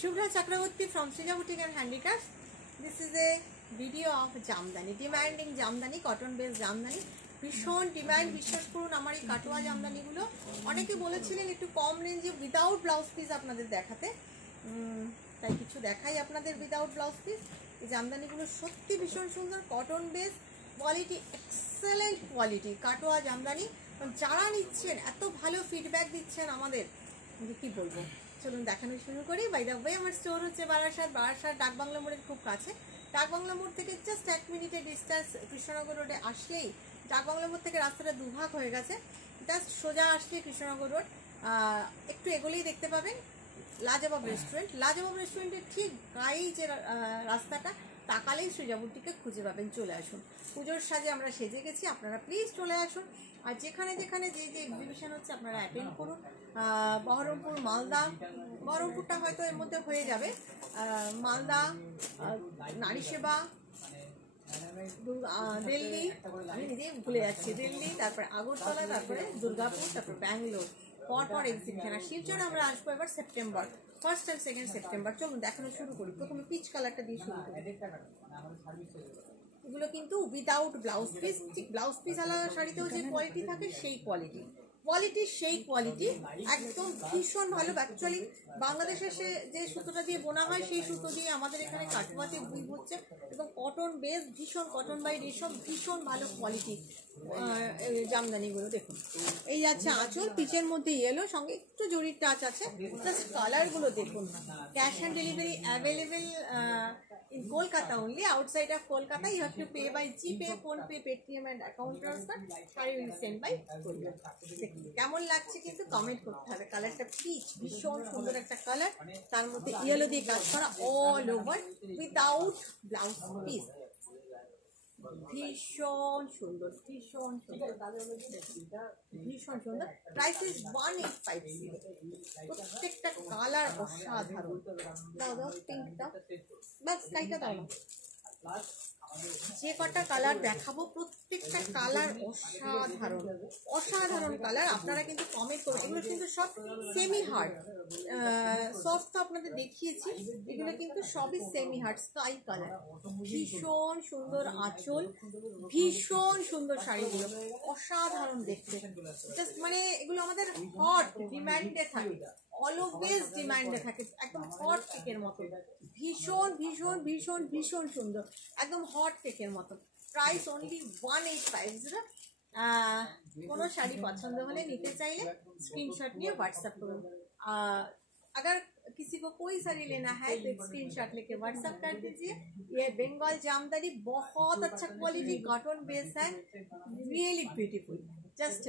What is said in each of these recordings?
Shubhra Chakraborty from Srija Boutique and Handicrafts. This is a video of Jamdani, demanding Jamdani, cotton based Jamdani. ভীষণ demand, বিশ্বাস করুন আমার এই কাটোয়া জামদানিগুলো অনেকে বলেছিলেন একটু কম রেঞ্জে উইদাউট ব্লাউজ পিস আপনাদের দেখাতে, তাই কিছু দেখাই আপনাদের উইদাউট ব্লাউজ পিস। এই জামদানিগুলো সত্যি ভীষণ সুন্দর, cotton base, quality excellent quality Katwa Jamdani. যারা নিচ্ছেন এত ভালো ফিডব্যাক দিচ্ছেন আমাদের, কি বলবো, চলুন দেখানো শুরু করি। বাই দ্য ওয়ে আমার স্টোর হচ্ছে বারাসাত ডাকবাংলা মোড়ের খুব কাছে। ডাকবাংলা মোড় থেকে জাস্ট 1 মিনিটের ডিস্টেন্স, কৃষ্ণনগর রোডে আসলেই ডাকবাংলা মোড় থেকে রাস্তাটা দুভাগ হয়ে গেছে, জাস্ট সোজা আসলে কৃষ্ণনগর রোড, একটু এগোলেই দেখতে পাবেন লাজবাব রেস্টুরেন্ট। লাজবাব রেস্টুরেন্টের ঠিক গায়েই যে রাস্তাটা, তাকালেই সৃজা বুটিকে খুঁজে পাবেন। চলে আসুন, পুজোর সাজে আমরা সেজে গেছি, আপনারা প্লিজ চলে আসুন। আর যেখানে যেখানে যে যে এক্সিবিশন হচ্ছে আপনারা অ্যাটেন্ড করুন। বহরমপুর, মালদা, বহরমপুরটা হয়তো এর মধ্যে হয়ে যাবে, মালদা, নারী সেবা, দিল্লি, আমি নিজেই ভুলে যাচ্ছি, দিল্লি, তারপরে আগরতলা, তারপরে দুর্গাপুর, তারপর ব্যাঙ্গালোর, পরপর এক্সিবিশন। আর শিলচরে আমরা আসবো এবার September, 1st and 2nd September. চলুন দেখানো শুরু করি। প্রথমে পিচ কালারটা দিয়ে শুরু করি। এগুলো কিন্তু উইদাউট ব্লাউজ পিস, ঠিক ব্লাউজ পিস আলাদা শাড়িতেও যে কোয়ালিটি থাকে সেই কোয়ালিটি, সেই কোয়ালিটি একদম ভীষণ ভালো। অ্যাকচুয়ালি বাংলাদেশে যে সুতোটা দিয়ে বোনা হয় সেই সুতো দিয়ে আমাদের এখানে কাটোয়াতে উইভ হচ্ছে, এবং কটন বেস, ভীষণ কটন বাইড, এসব ভীষণ ভালো কোয়ালিটি জামদানিগুলো। দেখুন এই যাচ্ছে আঁচল, পিচের মধ্যে ইয়েলো, সঙ্গে একটু জরির টাচ আছে। জাস্ট কালারগুলো দেখুন। Cash on delivery available in Kolkata only. Outside of Kolkata you have to pay by GPay, PhonePe, Paytm and account transfer. Sorry, will send by courier. কেমন লাগছে কিন্তু কমেন্ট করতে হবে। কালারটা পিচ, ভীষণ সুন্দর একটা কালার, তার মধ্যে ইয়েলো দিয়ে কাজ করা all over without blouse piece. ভীষণ সুন্দর, ভীষণ সুন্দর, ভীষণ সুন্দর। Price is 1850। প্রত্যেকটা কালার অসাধারণ। দাও দাও পিঙ্কটা, বাস কাইটা দাও না। যে কটা কালার দেখাবো প্রত্যেকটা কালার অসাধারণ, অসাধারণ কালার। আপনারা কিন্তু কমেন্ট করুন। এগুলো কিন্তু সব সেমি হার্ড, সফট তো আপনাদের দেখিয়েছি, এগুলো কিন্তু সবই সেমি হার্ড স্কাই কালার। ভীষণ সুন্দর আঁচল, ভীষণ সুন্দর শাড়িগুলো, অসাধারণ দেখতে। জাস্ট মানে এগুলো আমাদের হট ডিমান্ডে থাকে, অলওয়েজ ডিমান্ডে থাকে, একদম হট কেকের মতো। ভীষণ ভীষণ ভীষণ ভীষণ সুন্দর, একদম হট কেকের মতো। Price only 1850। কোনো শাড়ি পছন্দ হলে নিতে চাইলে स्क्रीनशॉट लिए व्हाट्सएप करो। अगर किसी को कोई साड़ी लेना है तो स्क्रीनशॉट लेके व्हाट्सएप कर दीजिए। ये बंगाल जामदानी बहुत अच्छा क्वालिटी कॉटन बेस है, रियली ब्यूटीफुल। जस्ट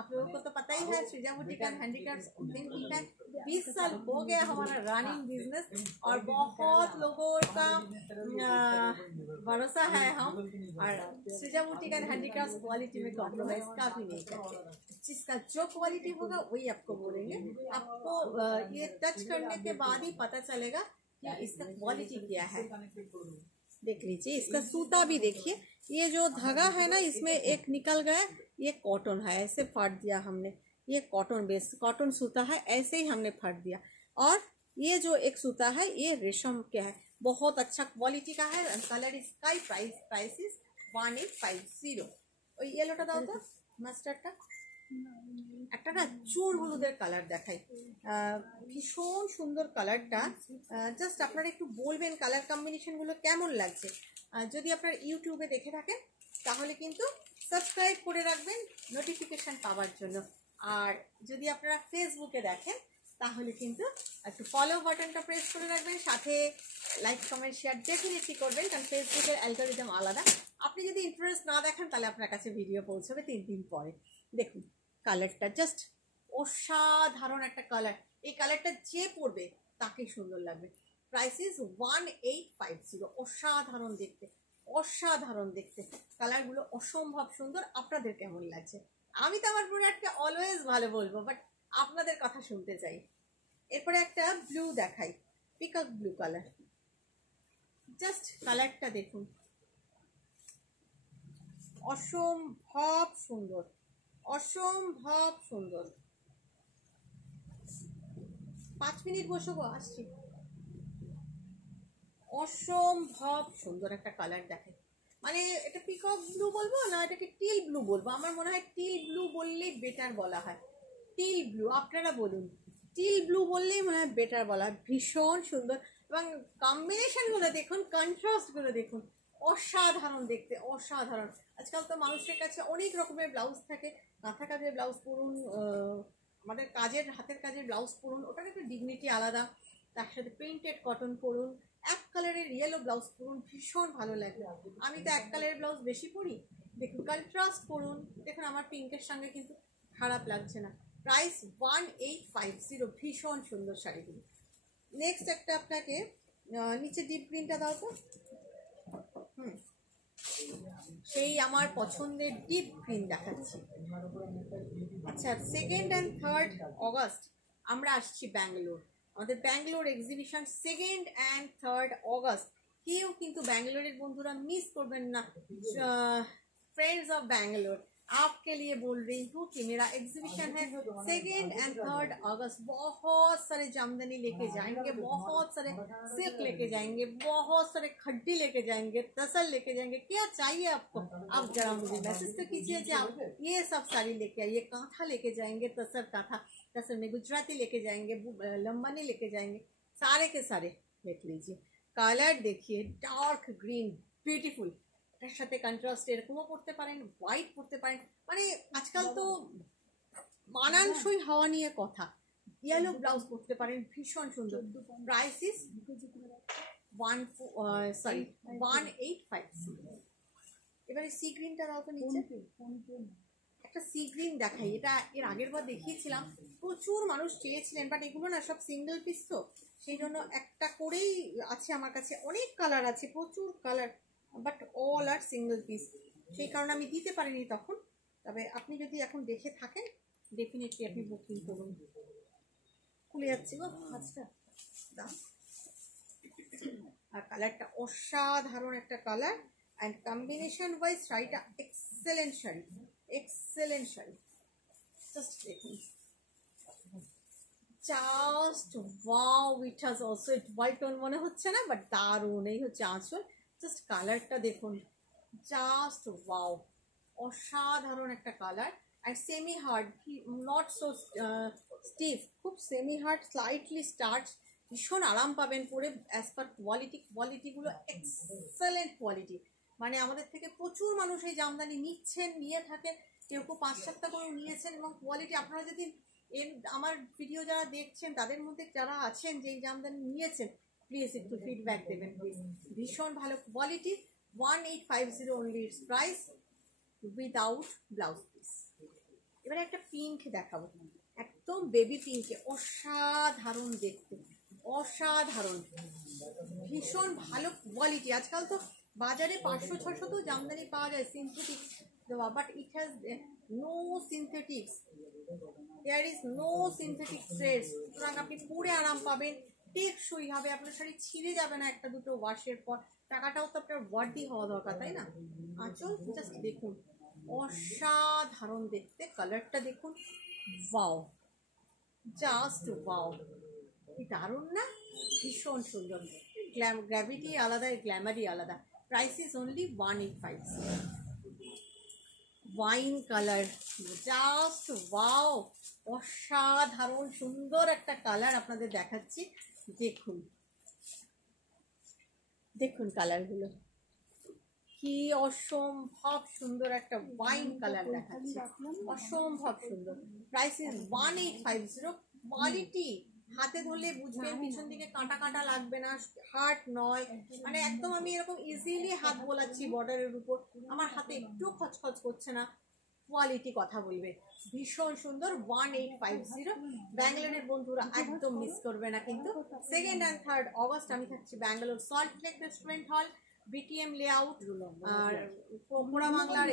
आप लोगों को तो पता ही है सृजा बुटीक एंड हैंडीक्राफ्ट्स 20 साल हो गया हमारा रनिंग बिजनेस, और बहुत लोगों का भरोसा है हम, और सृजा बुटीक एंड हैंडीक्राफ्ट्स क्वालिटी में कॉम्प्रोमाइज काफी नहीं करते। जिसका जो क्वालिटी होगा वही आपको बोलेंगे। आपको ये टच करने के बाद ही पता चलेगा कि इसका क्वालिटी क्या है। देख लीजिए, इसका सूता भी देखिए, ये जो धागा है ना इसमें एक निकल गया, ये कॉटन है, ऐसे फाड़ दिया हमने। ये कॉटन बेस, कॉटन सूता है, ऐसे ही हमने फाड़ दिया। और ये जो एक सूता है ये रेशम के है, बहुत अच्छा क्वालिटी का है। Colour sky, price is 1850। और ये लोटा दाও তো মাস্টারটা, একটা না চুর হলুদের কালার দেখাই, ভীষণ সুন্দর কালারটা। জাস্ট আপনারা একটু বলবেন কালার কম্বিনেশনগুলো কেমন লাগছে। যদি আপনারা ইউটিউবে দেখে থাকেন তাহলে কিন্তু সাবস্ক্রাইব করে রাখবেন নোটিফিকেশান পাওয়ার জন্য, আর যদি আপনারা ফেসবুকে দেখেন তাহলে কিন্তু একটু ফলো বাটনটা প্রেস করে রাখবেন, সাথে লাইক কমেন্ট শেয়ার ডেফিনেটলি করবেন, কারণ ফেসবুকের অ্যালগরিদম আলাদা। আপনি যদি ইন্টারেস্ট না দেখান তাহলে আপনার কাছে ভিডিও পৌঁছবে 3 দিন পরে। দেখুন কালারটা জাস্ট অসাধারণ একটা কালার, এই কালারটা যে পরবে তাকেই সুন্দর লাগবে। Price is 1850। অসাধারণ দেখতে, অসাধারণ দেখতে, কালারগুলো অসম্ভব সুন্দর। আপনাদের কেমন লাগছে? আমি তো আমার প্রোডাক্টকে অলওয়েজ ভালো বলবো, বাট আপনাদের কথা শুনতে চাই। এরপরে একটা ব্লু দেখাই, পিকক ব্লু কালার। জাস্ট কালারটা দেখুন, অসম্ভব সুন্দর, অসম্ভব সুন্দর। 5 মিনিট বসবো, আসছি। অসম্ভব সুন্দর একটা কালার দেখে, মানে এটা পিকক ব্লু বলবো না এটাকে টিল ব্লু বলবো, আমার মনে হয় টিল ব্লু বললেই বেটার বলা হয়। টিল ব্লু, আপনারা বলুন, টিল ব্লু বললেই মনে হয় বেটার বলা হয়। ভীষণ সুন্দর, এবং কম্বিনেশনগুলো দেখুন, কন্ট্রাস্টগুলো দেখুন, অসাধারণ দেখতে, অসাধারণ। আজকাল তো মানুষের কাছে অনেক রকমের ব্লাউজ থাকে, কাঁথা কাজের ব্লাউজ পরুন, আমাদের কাজের হাতের কাজের ব্লাউজ পরুন, ওটার একটা ডিগনিটি আলাদা। তার সাথে প্রিন্টেড কটন পরুন, এক কালারের ইয়েলো ব্লাউজ পরুন, ভীষণ ভালো লাগে। আমি তো এক কালারের ব্লাউজ বেশি পরি। দেখুন কন্ট্রাস্ট পরুন, দেখুন আমার পিঙ্কের সঙ্গে কিন্তু খারাপ লাগছে না। প্রাইস 1850, ভীষণ সুন্দর শাড়িগুলো। নেক্সট একটা আপনাকে নিচে ডিপ গ্রিনটা দাও তো। সেই আমার পছন্দের ডিপ গ্রিন দেখাচ্ছি। আচ্ছা, 2nd and 3rd অগস্ট আমরা আসছি ব্যাঙ্গালোর, আমাদের Bangalore exhibition 2nd and 3rd August. কেউ কিন্তু ব্যাঙ্গালোরের বন্ধুরা मिस করবেন না। फ्रेंड्स ऑफ बैंगलोर, आपके लिए बोल रही हूँ कि मेरा एग्जीबिशन है 2nd and 3rd अगस्त। बहुत सारे जामदानी लेके जाएंगे, बहुत सारे सिल्क लेके जाएंगे, बहुत सारे खड्डी लेके जाएंगे, तसल लेके जाएंगे। क्या चाहिए आपको, आप जरा मुझे मैसेज तो कीजिए कि आप ये सब साड़ी लेके आइए। कांथा लेके जाएंगे, तसर कांथा, तसर में गुजराती लेके जाएंगे, लंबानी लेके जाएंगे, सारे के सारे देख लीजिए। कलर देखिए, डार्क ग्रीन, ब्यूटीफुल, এটার সাথে কন্ট্রাস্ট এরকমও করতে পারেন, হোয়াইট করতে পারেন, মানে আজকাল তো মানানসই হাওয়া নিয়ে কথা। ইয়েলো ব্লাউজ করতে পারেন, ভীষণ সুন্দর। Price is 1850। এবারে সি গ্রিনটা দাও তো নিচে। একটা সি গ্রিন দেখাই, এটা এর আগের বার দেখিয়েছিলাম, প্রচুর মানুষ চেয়েছিলেন, বাট এগুলো না সব সিঙ্গেল পিস, তো সেই জন্য একটা করেই আছে আমার কাছে। অনেক কালার আছে, প্রচুর colour, but all are single piece, সেই কারণে আমি দিতে পারিনি তখন। তবে আপনি যদি এখন দেখে থাকেন, ডেফিনেটলি আপনি বুকিং করুন। খুলে যাচ্ছে গো আজটা। আর কালারটা অসাধারণ একটা কালার, অ্যান্ড কম্বিনেশন ওয়াইজ শাড়িটা excellent sari, excellent sari. Just দেখুন, just wow. It has also white tone মনে হচ্ছে না, বাট দারুণ। এই হচ্ছে আঁচল, জাস্ট কালারটা দেখুন, জাস্ট ওয়াও, অসাধারণ একটা কালার। আর semi hard, not so stiff, খুব সেমি হার্ড, স্লাইটলি স্টার্চ, ভীষণ আরাম পাবেন পরে। অ্যাজ পার কোয়ালিটি, কোয়ালিটিগুলো এক্সেলেন্ট কোয়ালিটি, মানে আমাদের থেকে প্রচুর মানুষ এই জামদানি নিচ্ছেন, নিয়ে থাকেন, কেউ কেউ 5-7টা করেও নিয়েছেন। এবং কোয়ালিটি, আপনারা যদি আমার ভিডিও যারা দেখছেন তাদের মধ্যে যারা আছেন যে এই জামদানি নিয়েছেন, প্লিজ একটু ফিডব্যাক দেবেন প্লিজ। ভীষণ ভালো quality. 1850 only it's price, without blouse piece. এবারে একটা পিঙ্ক দেখাবো, একদম বেবি পিঙ্কে, অসাধারণ দেখতে, অসাধারণ, ভীষণ ভালো কোয়ালিটি। আজকাল তো বাজারে 500-600 তো জামদানি পাওয়া যায় সিনথেটিক দেওয়া, but it has no synthetics, there is no synthetic threads. সুতরাং আপনি পরে আরাম পাবেন, টেকসই হবে, আপনার শাড়ি ছিঁড়ে যাবে না একটা দুটো ওয়াশের পর। টাকাটাও তো আপনার ওয়ার্দি হওয়া দরকার, তাই না? আঁচল জাস্ট দেখুন, অসাধারণ দেখতে, কালারটা দেখুন, ওয়াও, জাস্ট ওয়াও, কি দারুণ না, ভীষণ সুন্দর। গ্র্যাভিটি আলাদা, গ্ল্যামারই আলাদা। Price is only 1850। Wine colour, just wow, অসাধারণ সুন্দর একটা কালার আপনাদের দেখাচ্ছি। দেখুন, দেখুন কালারগুলো, কি অসম্ভব সুন্দর একটা ওয়াইন কালার দেখাচ্ছি, অসম্ভব সুন্দর। Price is 1850। কোয়ালিটি হাতে ধরলে বুঝবেন, পিছন দিকে কাঁটা কাঁটা লাগবে না, হার্ড নয়, মানে একদম আমি এরকম ইজিলি হাত বোলাচ্ছি বর্ডারের উপর, আমার হাতে একটু খচখচ করছে না। কোয়ালিটি কথা বলবে, ভীষণ সুন্দর। 1850। ব্যাঙ্গালোরের বন্ধুরা একদম মিস করবে না কিন্তু। 2nd and 3rd অগস্ট আমি থাকছি ব্যাঙ্গালোর সল্ট লেক রেস্টুরেন্ট হল, বিটিএম লেআউট, আর পোড়া বাংলার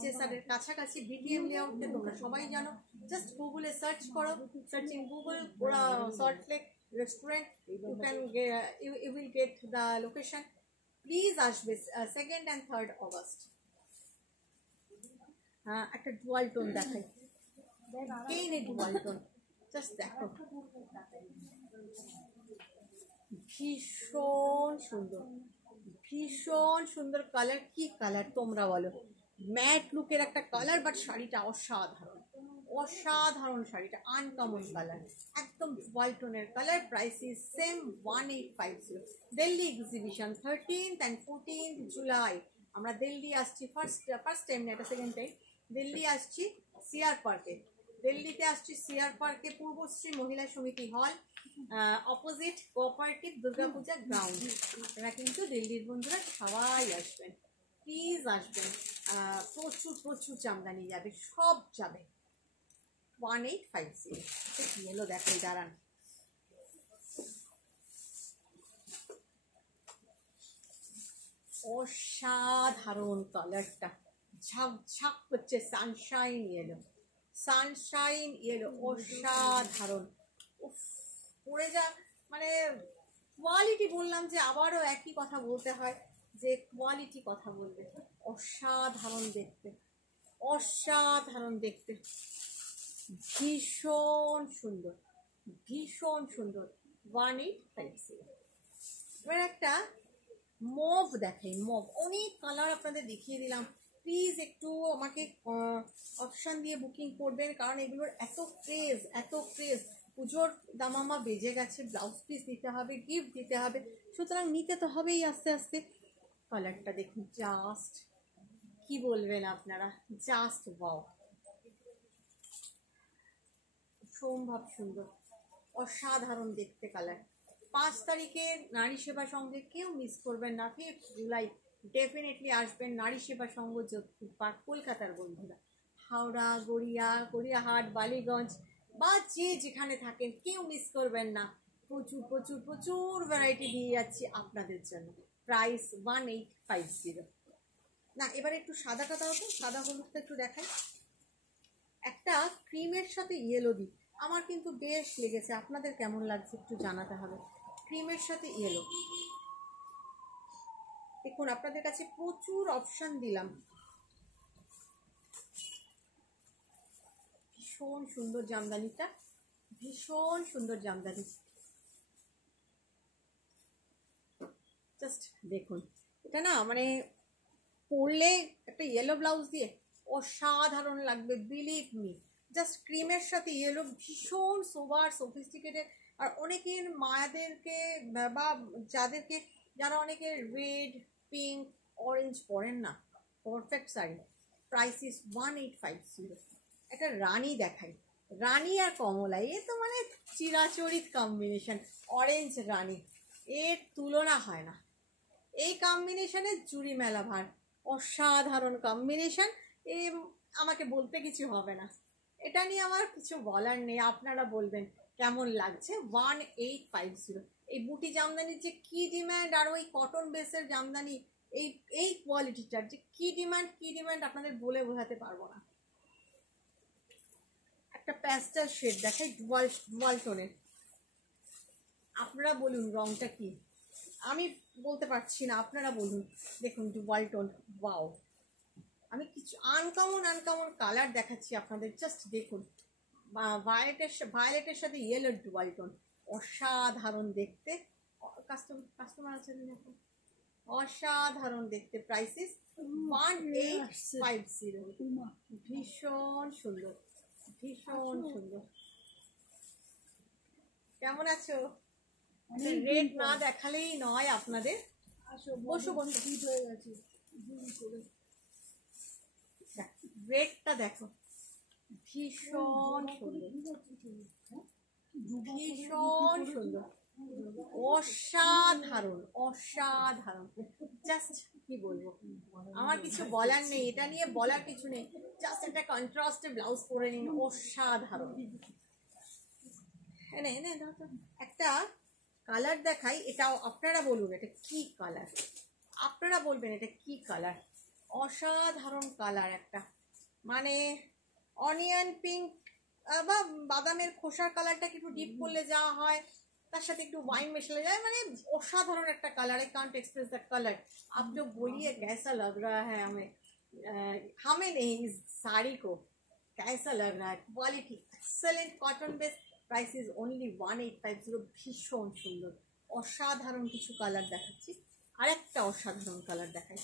HSR এর কাছাকাছি। বিটিএম লেআউটকে তোমরা সবাই জানো, জাস্ট গুগলে সার্চ করো, সার্চিং গুগল পোড়া salt lake restaurant, you will get the location. Please আসবে 2nd and 3rd অগস্ট। একটা ডুয়াল টোন দেখাই, পেইনে ডুয়াল টোন, জাস্ট দেখো, ভীষণ ভীষণ সুন্দর কালার। কি কালার তোমরা বলো? ম্যাট লুকের একটা কালার, বাট শাড়িটা অসাধারণ, অসাধারণ শাড়িটা, আনকমন কালার, একদম হোয়াইট টোনের colour. Price is same 1850। Delhi exhibition 13th and 14th July. আমরা দিল্লি আসছি ফার্স্ট টাইম না, এটা সেকেন্ড টাইম। দিল্লি আসছি সিআর পার্কে, দিল্লিতে আসছি সিআর পার্কে, পূর্বশ্রী মহিলা সমিতি হল, অপোজিট কোঅপারেটিভ দুর্গাপূজা গ্রাউন্ড। আপনারা কিন্তু দিল্লির বন্ধুরা সবাই আসবেন, প্লিজ আসবেন। প্রচুর প্রচুর জামদানি যাবে, সব যাবে। 1850 কি এলো দেখো, দাঁড়ান। অসাধারণ কালারটা, ঝাকঝাক করছে, সানশাইন ইয়েলো, সানশাইন ইয়েলো, অসাধারণ। উফ, পরে যা মানে কোয়ালিটি, বললাম যে আবারও একই কথা বলতে হয় যে কোয়ালিটি কথা বলবে। অসাধারণ দেখতে, অসাধারণ দেখতে, ভীষণ সুন্দর, ভীষণ সুন্দর। 1850। এবার একটা মভ দেখাই, মভ। অনেক কালার আপনাদের দেখিয়ে দিলাম, প্লিজ একটু আমাকে অপশান দিয়ে বুকিং করবেন, কারণ এগুলোর এত ক্রেজ, এত ক্রেজ। পুজোর দামামা বেজে গেছে, ব্লাউজ পিস দিতে হবে, গিফট দিতে হবে, সুতরাং নিতে তো হবেই আস্তে আস্তে। কালারটা দেখুন, জাস্ট কি বলবেন আপনারা, জাস্ট ওয়াও, সম্ভব সুন্দর, অসাধারণ দেখতে কালার। 5 তারিখে নারী সেবা সংঘে কেউ মিস করবেন না। 5th জুলাই ডেফিনেটলি আসবেন নারী সেবা সংঘ যোধপুর পার্ক, কলকাতার বন্ধুরা। হাওড়া, গড়িয়াহাট, বালিগঞ্জ বা যে যেখানে থাকেন কেউ মিস করবেন না। প্রচুর প্রচুর প্রচুর ভ্যারাইটি দিয়ে যাচ্ছি আপনাদের জন্য। প্রাইস 1850। না, এবার একটু সাদাটা দাও তো, সাদা হলুদটা একটু দেখাই। একটা ক্রিমের সাথে ইয়েলো দিই, আমার কিন্তু বেশ লেগেছে, আপনাদের কেমন লাগছে একটু জানাতে হবে। ক্রিমের সাথে ইয়েলো, দেখুন আপনাদের কাছে প্রচুর অপশন দিলাম। ভীষণ সুন্দর জামদানিটা, ভীষণ সুন্দর জামদানি, জাস্ট দেখুন। এটা না মানে পরলে একটা ইয়েলো ব্লাউজ দিয়ে অসাধারণ লাগবে, বিলিভ মি। জাস্ট ক্রিমের সাথে ইয়েলো, ভীষণ সোবার, সফিস্টিকেটেড। আর অনেকের মায়াদেরকে বা যাদেরকে, যারা অনেকে রেড, পিঙ্ক, অরেঞ্জ পরেন না, পারফেক্ট শাড়ি। Price is 1850। একটা রানী দেখাই, রানী আর কমলা, এ তো মানে চিরাচরিত কম্বিনেশন। অরেঞ্জ রানী, এর তুলনা হয় না। এই কম্বিনেশনে জুড়ি মেলা ভার, অসাধারণ কম্বিনেশন। এই আমাকে বলতে কিছু হবে না, এটা নিয়ে আমার কিছু বলার নেই, আপনারা বলবেন কেমন লাগছে। 1850। এই বুটি জামদানির যে কি ডিম্যান্ড, আর ওই কটন বেসের জামদানি, এই কোয়ালিটিটার যে কি ডিম্যান্ড আপনাদের বলে বোঝাতে পারবো না। একটা প্যাস্টেল শেড দেখাই, ডুয়াল টোনের। আপনারা বলুন রংটা কি, আমি বলতে পারছি না, আপনারা বলুন। দেখুন ডুয়াল টোন, ওয়াও। আমি কিছু আনকমন কালার দেখাচ্ছি আপনাদের, জাস্ট দেখুন। ভায়োলেটের সাথে ইয়েলো ডুয়াল টোন, অসাধারণ দেখতে। কাস্টমার আছে দেখুন, অসাধারণ দেখতে। Price is 1850। ভীষণ সুন্দর, ভীষণ সুন্দর। কেমন আছো? রেট না দেখালেই নয় আপনাদের। বসো বসো, হয়ে গেছে। রেটটা দেখো, ভীষণ সুন্দর, ভীষণ সুন্দর, অসাধারণ, অসাধারণ। জাস্ট কি বলবো, আমার কিছু বলার নেই, এটা নিয়ে বলার কিছু নেই। জাস্ট একটা কন্ট্রাস্টে ব্লাউজ পরে নিন, অসাধারণ। একটা কালার দেখাই, এটাও আপনারা বলুন এটা কি কালার, আপনারা বলবেন এটা কি কালার। অসাধারণ কালার একটা, মানে অনিয়ন পিঙ্ক বা বাদামের খোসার কালারটাকে একটু ডিপ করলে যাওয়া হয়, তার সাথে একটু वाइन मिला जाए, মানে অসাধারণ একটা colour. I can't express the colour, आप जो बोलिए कैसा लग रहा है, हमें नहीं, इस साड़ी को कैसा लग रहा है। Quality excellent, cotton base. Price is only 1850। ভীষণ সুন্দর, অসাধারণ কিছু কালার দেখাচ্ছি। আরেকটা অসাধারণ কালার দেখাই,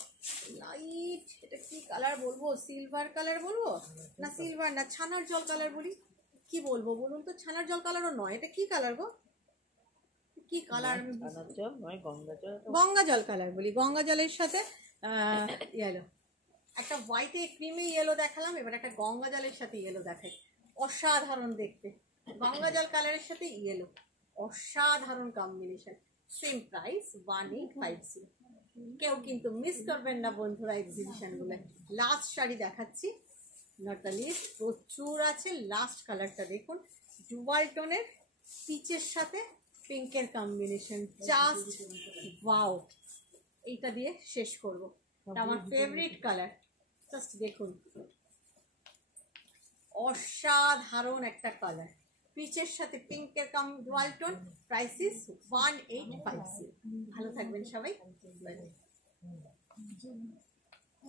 লাইট, এটা কি কালার বলবো, সিলভার কালার বলবো না, সিলভার না, ছানার জল কালার বলি, কি বলবো বলুন তো? ছানার জল কালারও নয়, এটা কি কালার গো, কি কালার? গঙ্গা জল কালার বলি। গঙ্গা জলের সাথে ইয়েলো, একটা হোয়াইটে ক্রিমি ইয়েলো দেখালাম, এবার একটা গঙ্গা জলের সাথে ইয়েলো দেখাই। অসাধারণ দেখতে, গঙ্গা জল কালারের সাথে ইয়েলো, অসাধারণ কম্বিনেশন। Same price 1850। কেউ কিন্তু মিস করবেন না বন্ধুরা এক্সিবিশনগুলো। লাস্ট শাড়ি দেখাচ্ছি, নট দ্য লিস্ট, প্রচুর আছে। লাস্ট কালারটা দেখুন, ডুয়াল টোনের পিচের সাথে পিঙ্কের কম্বিনেশন, জাস্ট ওয়াও। এইটা দিয়ে শেষ করবো, এটা আমার ফেভারিট কালার। জাস্ট দেখুন, অসাধারণ একটা কালার, পিচের সাথে পিঙ্কের ডুয়াল টোন। Price is 1850। ভালো থাকবেন সবাই।